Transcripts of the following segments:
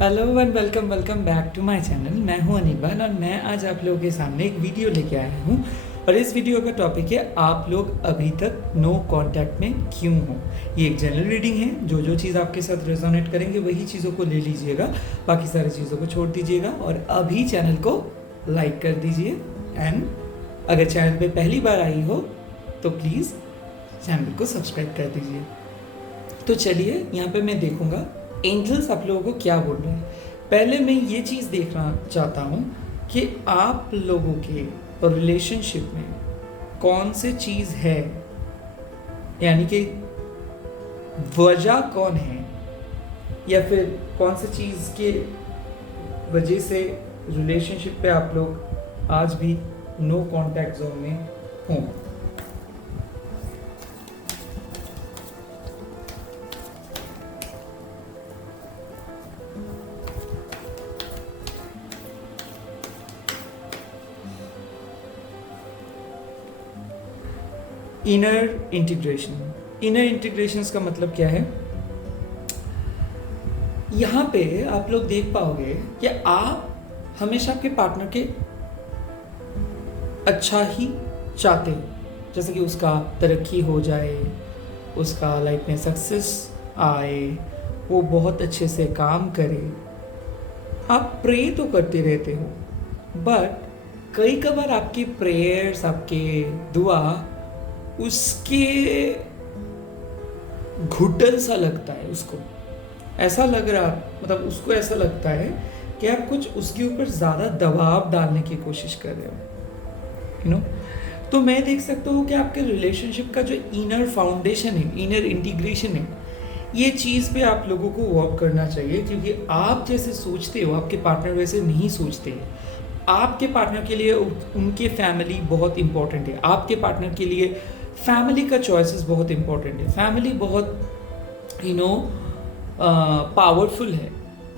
Hello and welcome back to my channel. मैं हूं अनिर्बान और मैं आज आप लोगों के सामने एक वीडियो लेके आया हूं। और इस वीडियो का टॉपिक है आप लोग अभी तक नो कांटेक्ट में क्यों हो। ये एक जनरल रीडिंग है, जो जो चीज़ आपके साथ रेजोनेट करेंगे वही चीज़ों को ले लीजिएगा, बाकी सारी चीज़ों को छोड़ दीजिएगा। और अभी चैनल को लाइक कर दीजिए एंड अगर चैनल पे पहली बार आई हो तो प्लीज़ चैनल को सब्सक्राइब कर दीजिए। तो चलिए, यहाँ पे मैं देखूंगा एंजल्स आप लोगों को क्या बोल रहे हैं। पहले मैं ये चीज़ देखना चाहता हूँ कि आप लोगों के रिलेशनशिप में कौन सी चीज़ है, यानी कि वजह कौन है, या फिर कौन सी चीज़ के वजह से रिलेशनशिप पे आप लोग आज भी नो कांटेक्ट जोन में हों। इनर इंटीग्रेशन का मतलब क्या है? यहाँ पे आप लोग देख पाओगे कि आप हमेशा आपके पार्टनर के अच्छा ही चाहते हो, जैसे कि उसका तरक्की हो जाए, उसका लाइफ में सक्सेस आए, वो बहुत अच्छे से काम करे। आप प्रे तो करते रहते हो, बट कई कबार आपकी प्रेयर्स, आपके दुआ उसके घुटन सा लगता है। उसको ऐसा लग रहा, मतलब उसको ऐसा लगता है कि आप कुछ उसके ऊपर ज़्यादा दबाव डालने की कोशिश कर रहे हो, यू नो। तो मैं देख सकता हूँ कि आपके रिलेशनशिप का जो इनर फाउंडेशन है, इनर इंटीग्रेशन है, ये चीज़ पे आप लोगों को वर्क करना चाहिए। क्योंकि आप जैसे सोचते हो आपके पार्टनर वैसे नहीं सोचते हैं। आपके पार्टनर के लिए उनके फैमिली बहुत इंपॉर्टेंट है, आपके पार्टनर के लिए फैमिली का चॉइसेस बहुत इंपॉर्टेंट है। फैमिली बहुत पावरफुल है,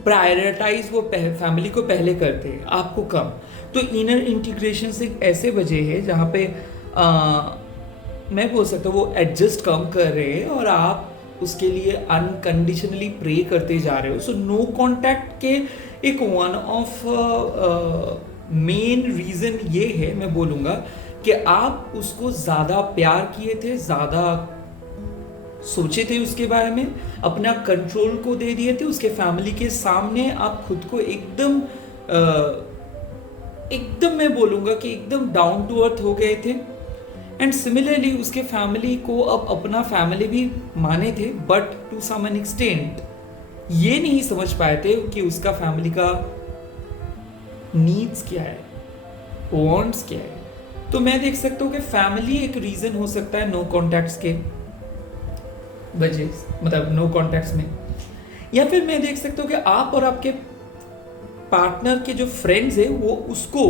प्रायोरिटाइज वो फैमिली को पहले करते हैं, आपको कम। तो इनर इंटीग्रेशन से ऐसे वजह है जहाँ पे मैं बोल सकता हूँ वो एडजस्ट कम कर रहे हैं और आप उसके लिए अनकंडीशनली प्रे करते जा रहे हो। सो नो कांटेक्ट के एक वन ऑफ मेन रीज़न ये है, मैं बोलूँगा, कि आप उसको ज़्यादा प्यार किए थे, ज़्यादा सोचे थे उसके बारे में, अपना कंट्रोल को दे दिए थे। उसके फैमिली के सामने आप खुद को एकदम मैं बोलूँगा कि एकदम डाउन टू अर्थ हो गए थे। एंड सिमिलरली उसके फैमिली को अब अपना फैमिली भी माने थे, but to some an extent ये नहीं समझ पाए थे कि उसका फैमिली का नीड्स क्या है, वांट्स क्या है। तो मैं देख सकता हूँ कि फैमिली एक रीज़न हो सकता है नो कॉन्टैक्ट्स के वजह, मतलब नो कॉन्टैक्ट्स में। या फिर मैं देख सकता हूँ कि आप और आपके पार्टनर के जो फ्रेंड्स हैं वो उसको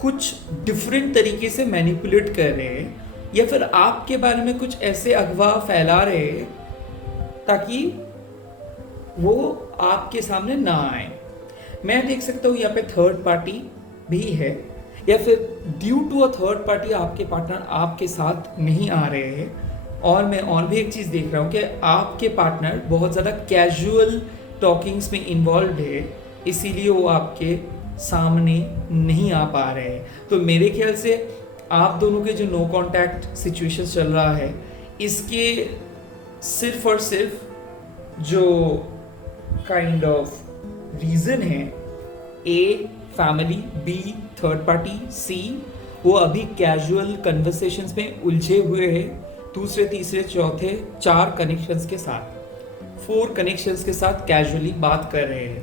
कुछ डिफरेंट तरीके से मैनिपुलेट कर रहे हैं, या फिर आपके बारे में कुछ ऐसे अफवाह फैला रहे हैं ताकि वो आपके सामने ना आए। मैं देख सकता हूँ यहाँ पे थर्ड पार्टी भी है, या फिर due to a third party आपके पार्टनर आपके साथ नहीं आ रहे हैं। और मैं और भी एक चीज़ देख रहा हूँ कि आपके पार्टनर बहुत ज़्यादा कैजुअल टॉकिंग्स में इन्वॉल्व है, इसीलिए वो आपके सामने नहीं आ पा रहे हैं। तो मेरे ख्याल से आप दोनों के जो नो कांटेक्ट सिचुएशन चल रहा है, इसके सिर्फ और सिर्फ जो काइंड ऑफ रीज़न है, A family, B third party, C वो अभी कैजुअल कन्वर्सेशंस में उलझे हुए हैं, दूसरे तीसरे चौथे 4 कनेक्शंस के साथ, 4 कनेक्शंस के साथ कैजुअली बात कर रहे हैं।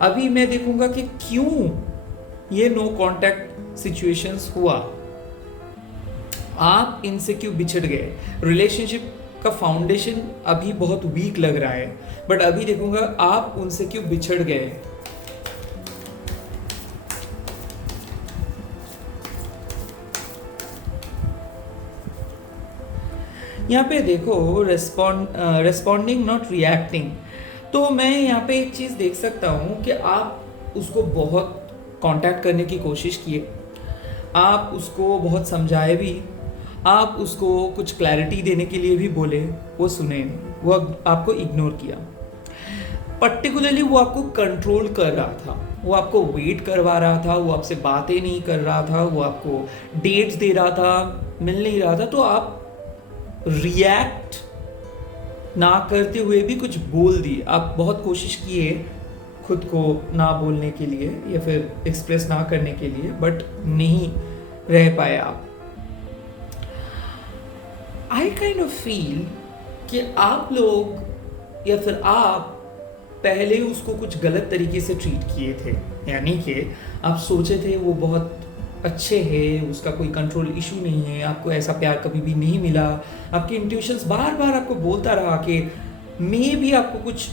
अभी मैं देखूंगा कि क्यों ये नो कांटेक्ट सिचुएशंस हुआ, आप इनसे क्यों बिछड़ गए। रिलेशनशिप का फाउंडेशन अभी बहुत वीक लग रहा है, बट अभी देखूंगा आप उनसे क्यों बिछड़ गए। यहाँ पे देखो रेस्पॉन्डिंग नॉट रिएक्टिंग। तो मैं यहाँ पे एक चीज़ देख सकता हूँ कि आप उसको बहुत कांटेक्ट करने की कोशिश किए, आप उसको बहुत समझाए भी, आप उसको कुछ क्लैरिटी देने के लिए भी बोले, वो सुने, वो आपको इग्नोर किया। पर्टिकुलरली वो आपको कंट्रोल कर रहा था, वो आपको वेट करवा रहा था, वो आपसे बातें नहीं कर रहा था, वो आपको डेट्स दे रहा था, मिल नहीं रहा था, तो आप रिएक्ट ना करते हुए भी कुछ बोल दिए। आप बहुत कोशिश किए खुद को ना बोलने के लिए या फिर एक्सप्रेस ना करने के लिए, बट नहीं रह पाए आप। आई काइंड ऑफ फील कि आप लोग या फिर आप पहले उसको कुछ गलत तरीके से ट्रीट किए थे, यानी कि आप सोचे थे वो बहुत अच्छे है, उसका कोई कंट्रोल इशू नहीं है, आपको ऐसा प्यार कभी भी नहीं मिला। आपके इंट्यूशंस बार बार आपको बोलता रहा कि मे भी आपको कुछ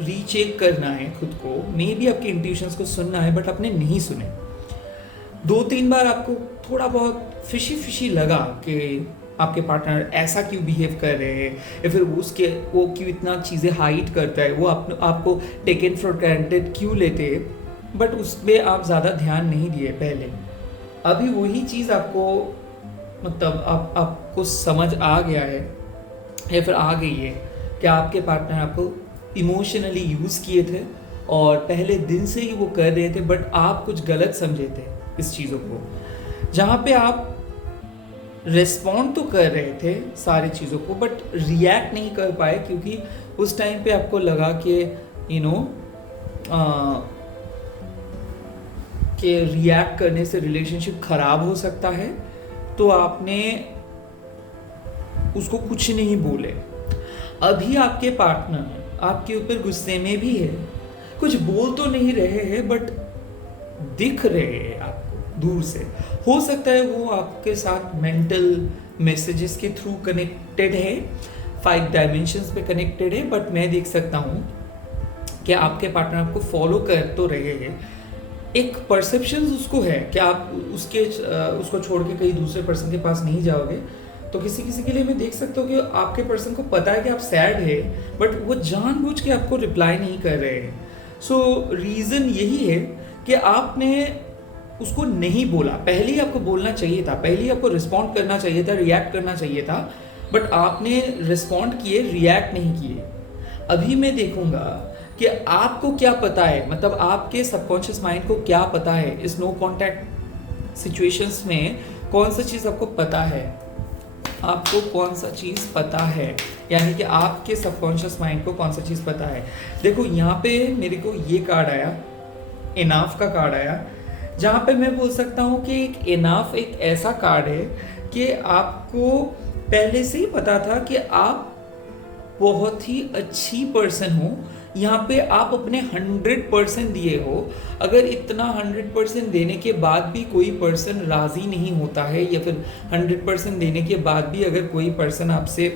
रीचेक करना है खुद को, मे भी आपके इंट्यूशंस को सुनना है, बट आपने नहीं सुने। 2-3 बार आपको थोड़ा बहुत फिशी फिशी लगा कि आपके पार्टनर ऐसा क्यों बिहेव कर रहे हैं, या फिर वो क्यों इतना चीज़ें हाइड करता है, वो आपको टेकन फॉर ग्रांटेड क्यों लेते हैं, बट उसमें आप ज़्यादा ध्यान नहीं दिए पहले। अभी वही चीज़ आपको मतलब आपको समझ आ गया है या फिर आ गई है कि आपके पार्टनर आपको इमोशनली यूज़ किए थे और पहले दिन से ही वो कर रहे थे, बट आप कुछ गलत समझे थे इस चीज़ों को। जहाँ पे आप रिस्पॉन्ड तो कर रहे थे सारी चीज़ों को, बट रिएक्ट नहीं कर पाए, क्योंकि उस टाइम पे आपको लगा कि कि रिएक्ट करने से रिलेशनशिप खराब हो सकता है, तो आपने उसको कुछ नहीं बोले। अभी आपके पार्टनर आपके ऊपर गुस्से में भी है, कुछ बोल तो नहीं रहे हैं, बट दिख रहे हैं आपको दूर से। हो सकता है वो आपके साथ मेंटल मैसेजेस के थ्रू कनेक्टेड है, 5 डायमेंशंस पे कनेक्टेड है, बट मैं देख सकता हूँ कि आपके पार्टनर आपको फॉलो कर तो रहे हैं। एक परसेप्शन उसको है कि आप उसको छोड़ के कहीं दूसरे पर्सन के पास नहीं जाओगे। तो किसी किसी के लिए मैं देख सकता हूँ कि आपके पर्सन को पता है कि आप सैड है, बट वो जानबूझ के आपको रिप्लाई नहीं कर रहे हैं। सो रीज़न यही है कि आपने उसको नहीं बोला। पहले ही आपको बोलना चाहिए था, पहले ही आपको रिस्पॉन्ड करना चाहिए था, रिएक्ट करना चाहिए था, बट आपने रिस्पॉन्ड किए, रिएक्ट नहीं किए। अभी मैं देखूंगा कि आपको क्या पता है, मतलब आपके सबकॉन्शियस माइंड को क्या पता है इस नो कॉन्टैक्ट सिचुएशंस में, कौन सा चीज़ आपको पता है, आपको कौन सा चीज़ पता है, यानी कि आपके सबकॉन्शियस माइंड को कौन सा चीज़ पता है। देखो यहाँ पे मेरे को ये कार्ड आया, इनाफ का कार्ड आया, जहाँ पे मैं बोल सकता हूँ कि एक इनाफ एक ऐसा कार्ड है कि आपको पहले से ही पता था कि आप बहुत ही अच्छी पर्सन हो। यहाँ पे आप अपने 100% दिए हो। अगर इतना 100% देने के बाद भी कोई पर्सन राज़ी नहीं होता है, या फिर 100% देने के बाद भी अगर कोई पर्सन आपसे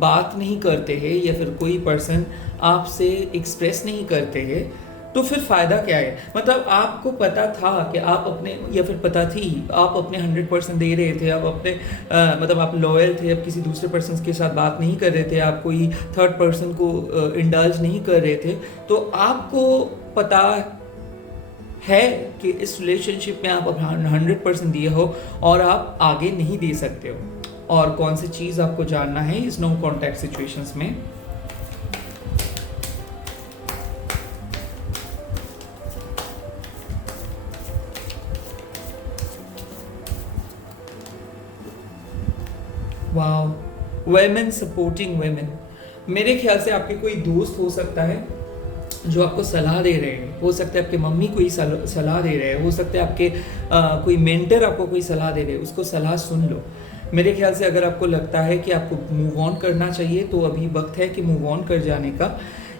बात नहीं करते हैं, या फिर कोई पर्सन आपसे एक्सप्रेस नहीं करते हैं, तो फिर फ़ायदा क्या है। मतलब आपको पता था कि आप अपने, या फिर पता थी आप अपने 100% दे रहे थे, आप अपने मतलब आप लॉयल थे, आप किसी दूसरे पर्सन के साथ बात नहीं कर रहे थे, आप कोई थर्ड पर्सन को इंडल्ज नहीं कर रहे थे, तो आपको पता है कि इस रिलेशनशिप में आप अपना 100% दिए हो और आप आगे नहीं दे सकते हो। और कौन सी चीज़ आपको जानना है इस नो कॉन्टैक्ट सिचुएशंस में। Wow, women supporting women. मेरे ख्याल से आपके कोई दोस्त हो सकता है जो आपको सलाह दे रहे हैं, हो सकता है आपके मम्मी कोई सलाह दे रहे हैं, हो सकता है आपके कोई मेंटर आपको कोई सलाह दे रहे हैं, उसको सलाह सुन लो। मेरे ख्याल से अगर आपको लगता है कि आपको मूव ऑन करना चाहिए, तो अभी वक्त है कि मूव ऑन कर जाने का।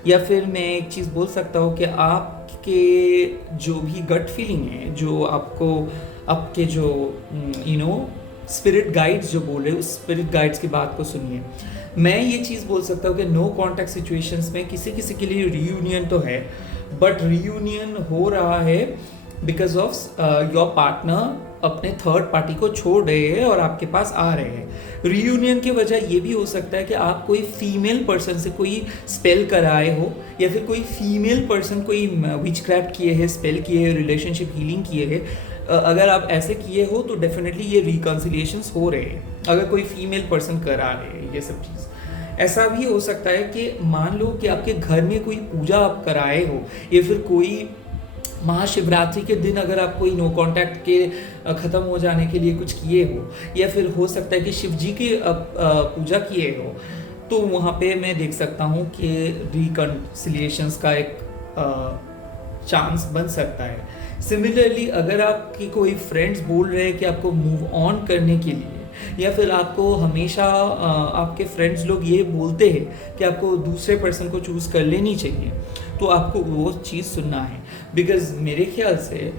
या फिर मैं एक चीज़ बोल सकता हूँ कि आपके जो भी गट फीलिंग है, जो आपको आपके जो स्पिरिट गाइड्स जो बोल रहे हैं, उस स्पिरिट गाइड्स की बात को सुनिए। मैं ये चीज़ बोल सकता हूँ कि नो कॉन्टैक्ट सिचुएशंस में किसी किसी के लिए रीयूनियन तो है, बट रीयूनियन हो रहा है बिकॉज ऑफ योर पार्टनर अपने थर्ड पार्टी को छोड़ रहे हैं और आपके पास आ रहे हैं। रीयूनियन की वजह ये भी हो सकता है कि आप कोई फीमेल पर्सन से कोई स्पेल कराए हो, या फिर कोई फीमेल पर्सन कोई विचक्राफ्ट किए हैं, स्पेल किए हैं, रिलेशनशिप हीलिंग किए हैं। अगर आप ऐसे किए हो तो डेफिनेटली ये रिकन्सिलिएशंस हो रहे हैं, अगर कोई फीमेल पर्सन करा रहे हैं ये सब चीज़। ऐसा भी हो सकता है कि मान लो कि आपके घर में कोई पूजा आप कराए हो, या फिर कोई महाशिवरात्रि के दिन अगर आप कोई नो कांटेक्ट के ख़त्म हो जाने के लिए कुछ किए हो, या फिर हो सकता है कि शिव जी की पूजा किए हो, तो वहाँ पे मैं देख सकता हूँ कि रिकन्सिलिएशंस का एक चांस बन सकता है। सिमिलरली अगर आपकी कोई फ्रेंड्स बोल रहे हैं कि आपको मूव ऑन करने के लिए, या फिर आपको हमेशा आपके फ्रेंड्स लोग ये बोलते हैं कि आपको दूसरे पर्सन को चूज़ कर लेनी चाहिए, तो आपको वो चीज़ सुनना है। बिकॉज़ मेरे ख्याल से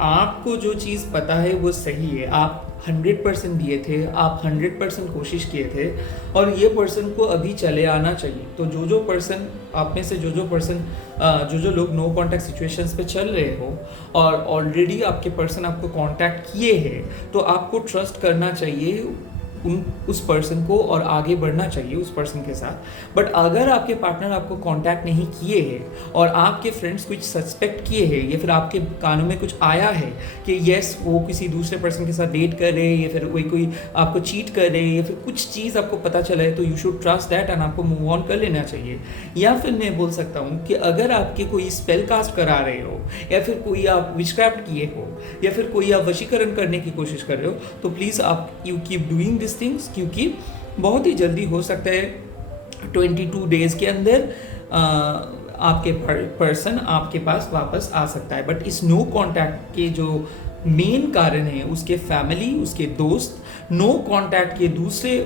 आपको जो चीज़ पता है वो सही है, आप 100% दिए थे, आप 100% कोशिश किए थे, और ये पर्सन को अभी चले आना चाहिए। तो जो पर्सन आप में से जो पर्सन जो लोग नो कांटेक्ट सिचुएशंस पे चल रहे हो और ऑलरेडी आपके पर्सन आपको कांटेक्ट किए हैं, तो आपको ट्रस्ट करना चाहिए उस पर्सन को और आगे बढ़ना चाहिए उस पर्सन के साथ। बट अगर आपके पार्टनर आपको कांटेक्ट नहीं किए हैं और आपके फ्रेंड्स कुछ सस्पेक्ट किए हैं, या फिर आपके कानों में कुछ आया है कि यस वो किसी दूसरे पर्सन के साथ डेट कर रहे हैं, या फिर कोई आपको चीट कर रहे हैं, या फिर कुछ चीज़ आपको पता चला है, तो you should trust that and आपको मूव ऑन कर लेना चाहिए। या फिर मैं बोल सकता हूँ कि अगर आपके कोई स्पेल कास्ट करा रहे हो, या फिर कोई आप विचक्राफ्ट किए हो, या फिर कोई आप वशीकरण करने की कोशिश कर रहे हो, तो प्लीज़ आप you keep doing this things, क्योंकि बहुत ही जल्दी हो सकता है 22 डेज के अंदर आपके पर्सन आपके पास वापस आ सकता है। बट इस नो कांटेक्ट के जो मेन कारण है, उसके फैमिली, उसके दोस्त, नो कांटेक्ट के दूसरे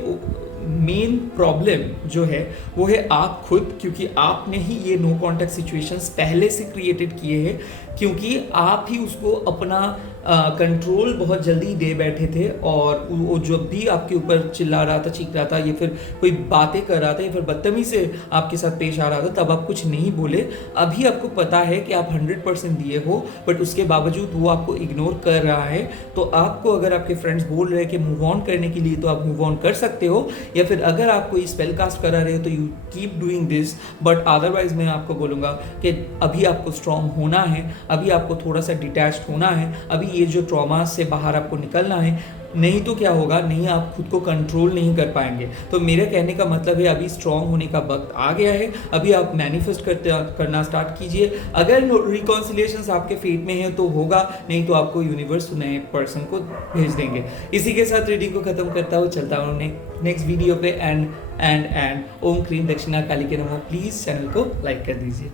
मेन प्रॉब्लम जो है वो है आप खुद, क्योंकि आपने ही ये नो कांटेक्ट सिचुएशंस पहले से क्रिएटेड किए हैं, क्योंकि आप ही उसको अपना कंट्रोल बहुत जल्दी दे बैठे थे, और वो जब भी आपके ऊपर चिल्ला रहा था, चीख रहा था, या फिर कोई बातें कर रहा था, या फिर बदतमीजी से आपके साथ पेश आ रहा था, तब आप कुछ नहीं बोले। अभी आपको पता है कि आप 100% दिए हो, बट उसके बावजूद वो आपको इग्नोर कर रहा है। तो आपको अगर आपके फ्रेंड्स बोल रहे हैं कि मूव ऑन करने के लिए, तो आप मूव ऑन कर सकते हो, या फिर अगर आप कोई स्पेल कास्ट करा रहे हो तो you keep doing this. But otherwise मैं आपको बोलूँगा कि अभी आपको स्ट्रांग होना है, अभी आपको थोड़ा सा डिटैच्ड होना है, अभी ये जो ट्रॉमा से बाहर आपको निकलना है। नहीं तो क्या होगा, नहीं आप खुद को कंट्रोल नहीं कर पाएंगे। तो मेरे कहने का मतलब है अभी स्ट्रांग होने का वक्त आ गया है, अभी आप मैनिफेस्ट करना स्टार्ट कीजिए। अगर रिकॉन्सिलिएशंस आपके फेट में है तो होगा, नहीं तो आपको यूनिवर्स नए पर्सन को भेज देंगे। इसी के साथ रीडिंग को खत्म करता हूँ, चलता हूँ नेक्स्ट वीडियो पे। एंड ओम क्रीम दक्षिणा काली के नमः। प्लीज़ चैनल को लाइक कर दीजिए।